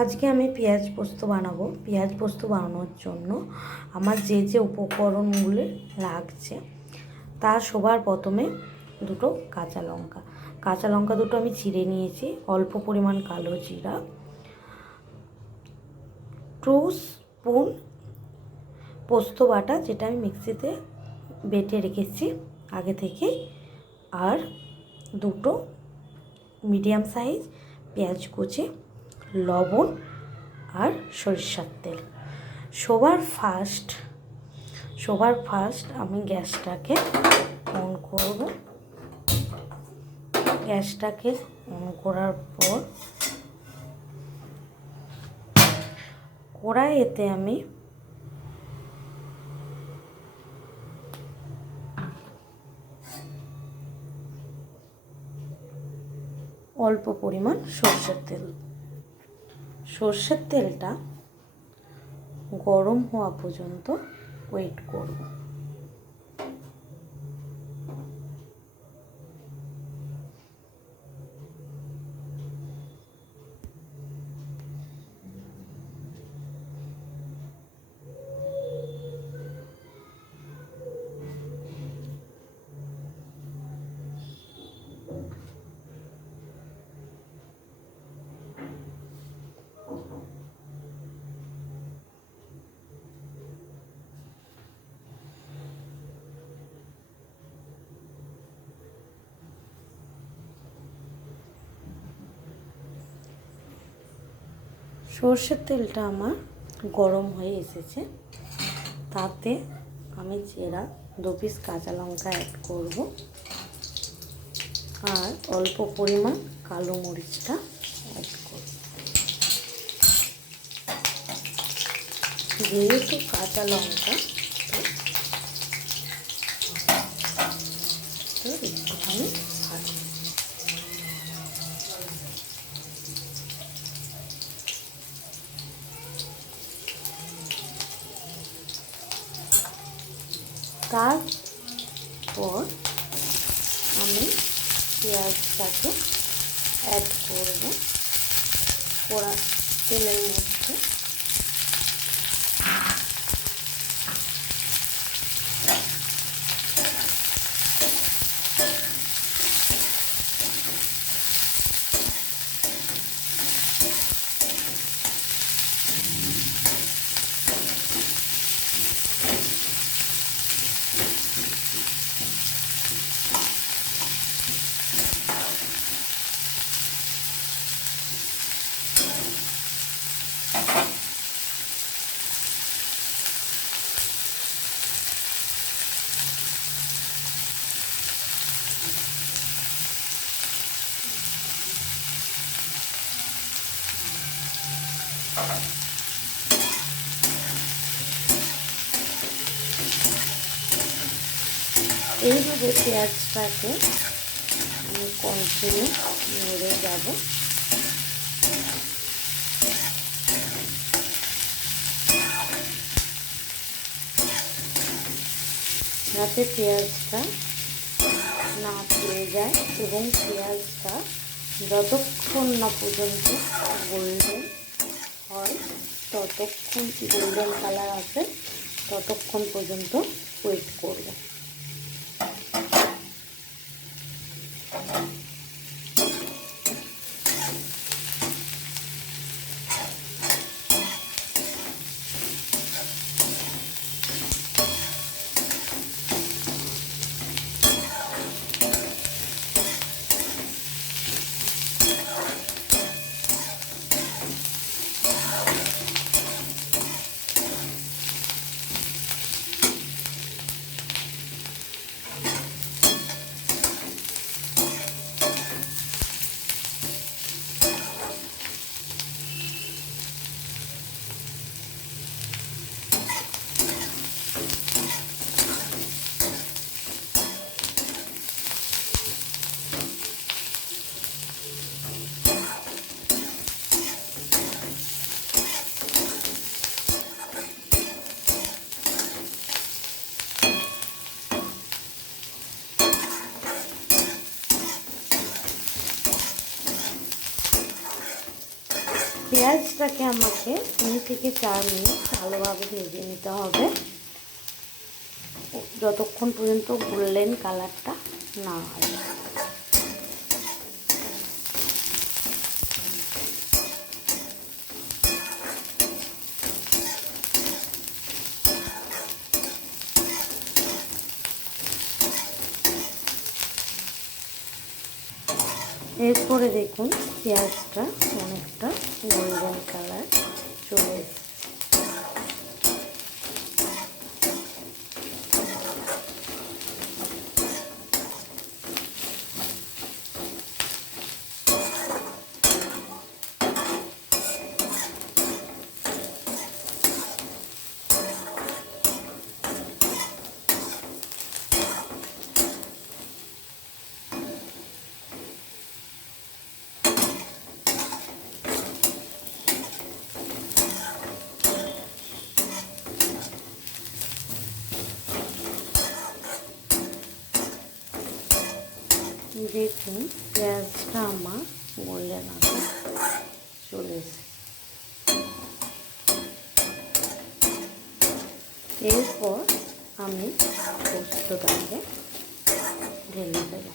আজকে আমি পেঁয়াজ পোস্ত বানাবো। পেঁয়াজ পোস্ত বানানোর জন্য আমার যে যে উপকরণগুলো লাগছে তার সবার প্রথমে দুটো কাঁচা লঙ্কা দুটো আমি চিড়ে নিয়েছি, অল্প পরিমাণ কালো জিরা, 2 স্পুন পোস্ত বাটা যেটা আমি মিক্সিতে বেটে রেখেছি আগে থেকে, আর দুটো মিডিয়াম সাইজ পেঁয়াজ কুচি, লবণ আর সরিষার তেল। সবার ফার্স্ট আমি গ্যাসটাকে অন করব। গ্যাসটাকে অন করার পর কড়াইতে আমি অল্প পরিমাণ সর্ষের তেলটা গরম হওয়া পর্যন্ত ওয়েট করব। সর্ষের তেলটা আমার গরম হয়ে এসেছে, তাতে আমি চেরা 2 পিস কাঁচা লঙ্কা অ্যাড করব আর অল্প পরিমাণ কালো মরিচটা অ্যাড করব। যেহেতু কাঁচা লঙ্কা তো একটুখানি ভাজব। তারপর আমি পেঁয়াজটাকে অ্যাড করব পোড়া তেলের মধ্যে। এইভাবে পেঁয়াজটাকে আমি কন্টিনিউ নেড়ে যাব। যাতে পেঁয়াজটা না পুড়ে যায় এবং পেঁয়াজটা যতক্ষণ না পর্যন্ত গোল্ডেন হয়, ততক্ষণ গোল্ডেন কালার আসে ততক্ষণ পর্যন্ত ওয়েট করব। পেঁয়াজটাকে আমাকে 3 থেকে 4 মিনিট ভালোভাবে ভেজে নিতে হবে, যতক্ষণ পর্যন্ত গোল্ডেন কালারটা না আসে। এরপরে দেখুন পেঁয়াজটা অনেকটা গোল্ডেন কালার চলে এসেছে। দেখুন পেঁয়াজটা আমার গোল্ডেন কালার চলে এসেছে। এরপর আমি পোস্তটাকে ঢেলে দেব।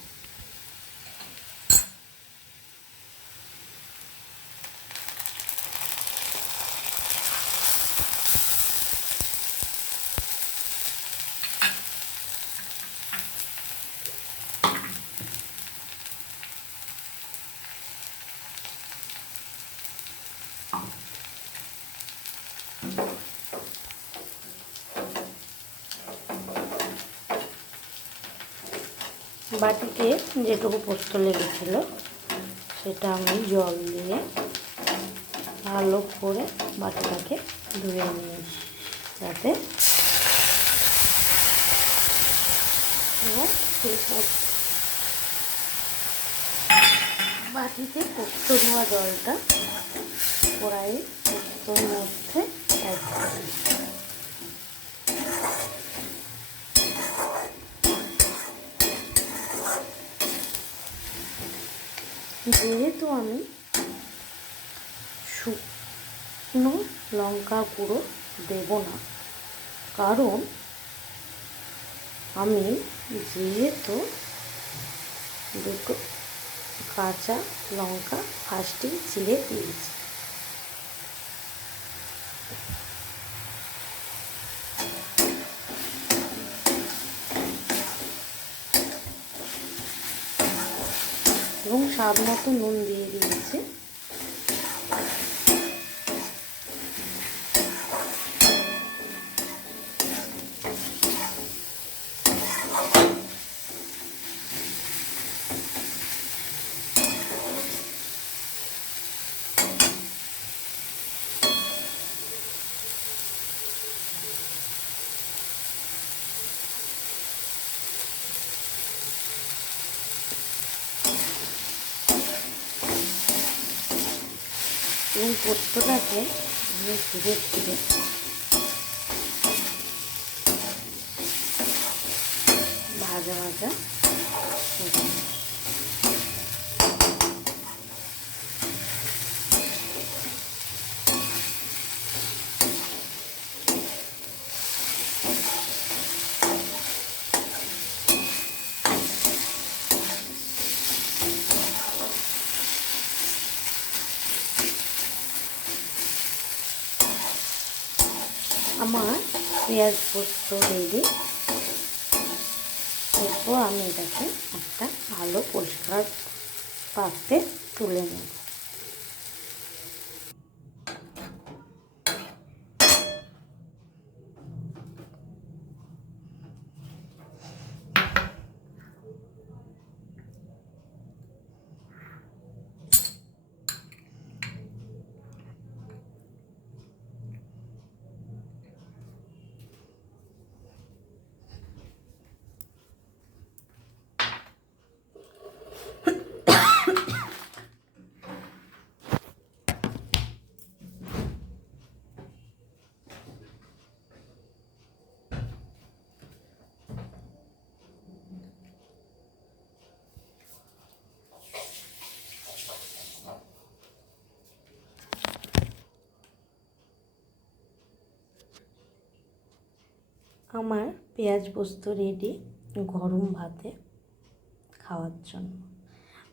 বাটিতে যেটুকু পোস্ত লেগেছিল সেটা আমি জল দিয়ে ভালো করে বাটিটাকে ধুয়ে নিয়েছি, যাতে বাটিতে পোস্ত ধোয়া জলটা কড়াইয়ে পোস্তর মধ্যে অ্যাড করি। যেহেতু আমি শুকনো লঙ্কা গুঁড়ো দেব না, কারণ আমি যেহেতু দুটো কাঁচা লঙ্কা ফার্স্টে চিড়ে দিয়েছি। এবং স্বাদ মতো নুন দিয়ে দিয়েছি। এবং পোস্তটাকে আমি ধীরে ধীরে ভাজা ভাজা আমার পেঁয়াজ পোস্ত রেডি। এরপর আমি এটাকে একটা ভালো পরিষ্কার পাত্রে তুলে নেব। আমার পেঁয়াজ পোস্ত রেডি গরম ভাতে খাওয়ার জন্য।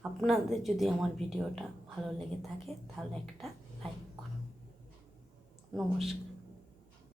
আপনাদের যদি আমার ভিডিওটা ভালো লেগে থাকে তাহলে একটা লাইক করুন। নমস্কার।